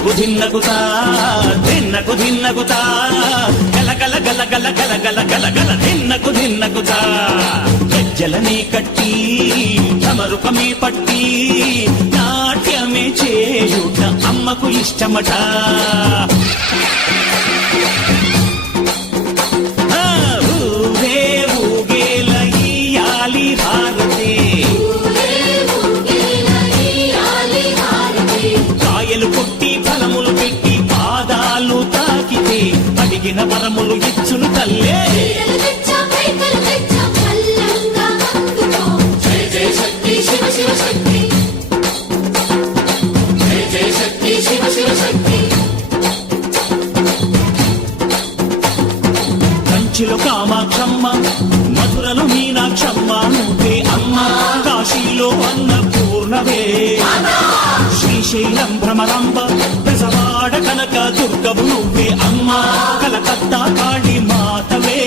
ధిన్నకు ధిన్నకుతా ధిన్నకు ధిన్నకుతా గల గల గల గల గల గల గల గల ధిన్నకు ధిన్నకుతా గజ్జలనే కట్టి ఢమరుకమే పట్టి నాట్యమే చేయుట అమ్మకు ఇష్టమట. ఊరే ఊగేల ఇయ్యాలి హారతి, కాయలు కొట్టి ఫలములు పెట్టి పాదాలు తాకితే అడిగిన వరములు ఇచ్చును తల్లే. కంచిలో కామాక్షమ్మ, మధురలో మీనాక్షమ్మ నువ్వే అమ్మ, కాశీలో అన్నపూర్ణవే, శ్రీశైలం భ్రమరాంబ, బెజవాడ కనక దుర్గవు నువ్వే అమ్మ, కలకత్తా కాళీ మాతవే.